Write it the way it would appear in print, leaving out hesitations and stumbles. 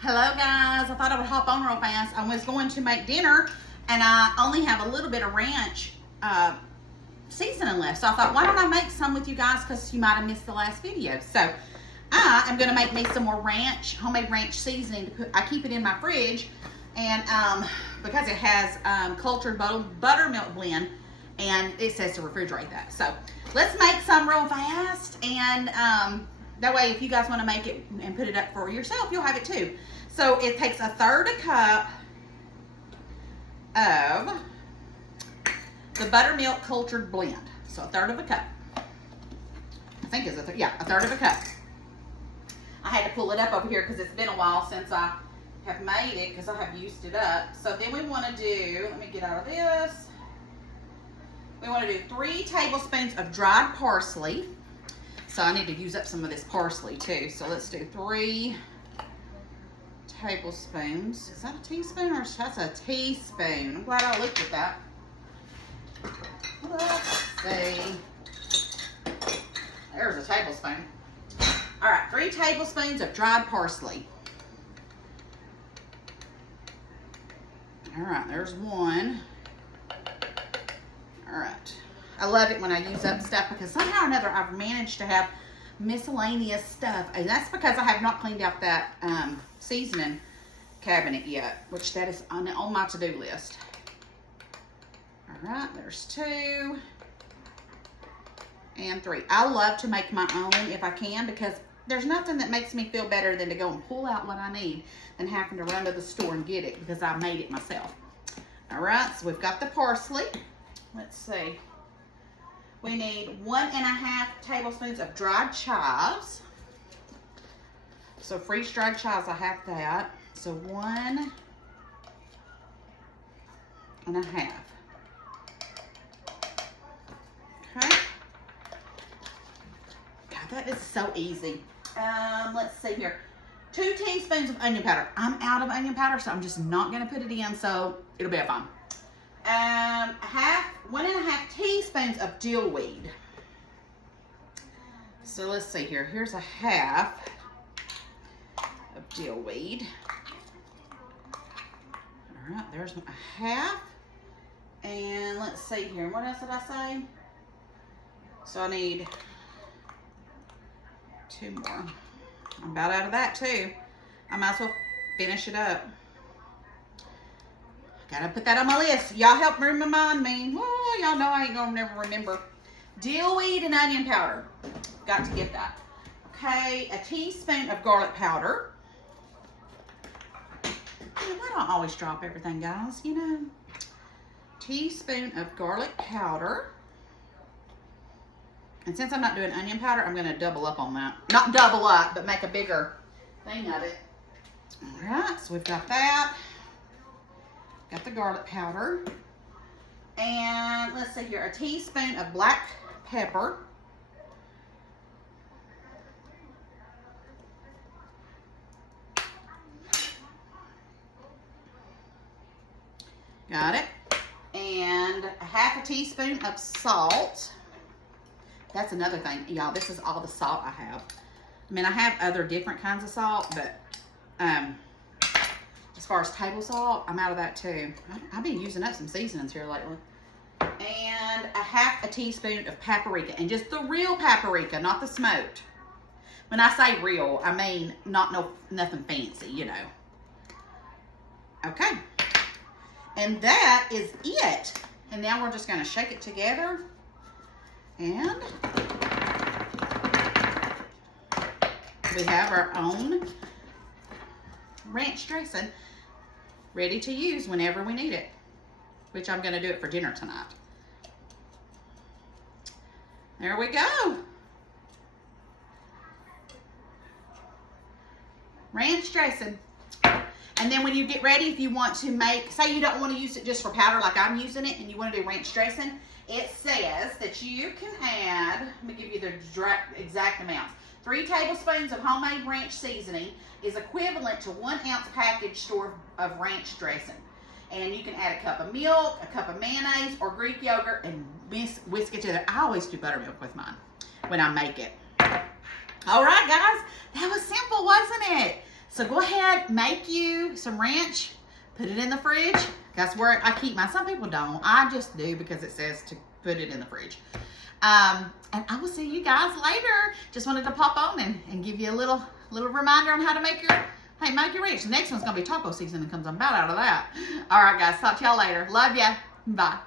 Hello guys, I thought I would hop on real fast. I was going to make dinner and I only have a little bit of ranch seasoning left. So I thought, why don't I make some with you guys, because you might have missed the last video. So I am going to make me some more ranch, homemade ranch seasoning. I keep it in my fridge, and because it has cultured buttermilk blend, and it says to refrigerate that. So let's make some real fast, and that way if you guys want to make it and put it up for yourself, you'll have it too. So it takes a third a cup of the buttermilk cultured blend. So a third of a cup. I think it's a third of a cup. I had to pull it up over here because it's been a while since I have made it, because I have used it up. So then we want to do, let me get out of this. We want to do 3 tablespoons of dried parsley. So I need to use up some of this parsley too. So let's do 3 tablespoons. Is that a teaspoon, or that's a teaspoon? I'm glad I looked at that. Let's see. There's a tablespoon. All right, 3 tablespoons of dried parsley. All right, there's 1. All right. I love it when I use up stuff, because somehow or another I've managed to have miscellaneous stuff, and that's because I have not cleaned out that seasoning cabinet yet, which that is on my to-do list. All right, there's 2 and 3. I love to make my own if I can, because there's nothing that makes me feel better than to go and pull out what I need than having to run to the store and get it, because I made it myself. All right, so we've got the parsley. Let's see. We need 1.5 tablespoons of dried chives. So freeze dried chives, I have that. So 1.5. Okay. God, that is so easy. Let's see here. 2 teaspoons of onion powder. I'm out of onion powder, so I'm just not gonna put it in, so it'll be fine. 1.5 teaspoons of dill weed. So let's see here. Here's a half of dill weed. All right, there's a half. And let's see here. What else did I say? So I need 2 more. I'm about out of that too. I might as well finish it up. Gotta put that on my list. Y'all help remind me. Oh, y'all know I ain't gonna never remember. Dill weed and onion powder. Got to get that. Okay, a teaspoon of garlic powder. I don't always drop everything, guys, you know. Teaspoon of garlic powder. And since I'm not doing onion powder, I'm gonna double up on that. Not double up, but make a bigger thing of it. All right, so we've got that. Got the garlic powder. And let's see here, a teaspoon of black pepper. Got it. And a half a teaspoon of salt. That's another thing, y'all. This is all the salt I have. I mean, I have other different kinds of salt, but as far as table salt, I'm out of that too. I've been using up some seasonings here lately. And a half a teaspoon of paprika, and just the real paprika, not the smoked. When I say real, I mean nothing fancy, you know. Okay. And that is it. And now we're just gonna shake it together. And we have our own ranch dressing ready to use whenever we need it, which I'm gonna do it for dinner tonight. There we go. Ranch dressing. And then when you get ready, if you want to make, say you don't want to use it just for powder like I'm using it, and you want to do ranch dressing, it says that you can add, let me give you the exact amounts. 3 tablespoons of homemade ranch seasoning is equivalent to 1 ounce package store of ranch dressing. And you can add a cup of milk, a cup of mayonnaise, or Greek yogurt, and whisk it together. I always do buttermilk with mine when I make it. All right, guys, that was simple, wasn't it? So go ahead, make you some ranch, put it in the fridge. That's where I keep mine. Some people don't. I just do because it says to put it in the fridge. And I will see you guys later. Just wanted to pop on and give you a little reminder on how to make your ranch. The next one's going to be taco season and comes about out of that. All right, guys. Talk to y'all later. Love ya. Bye.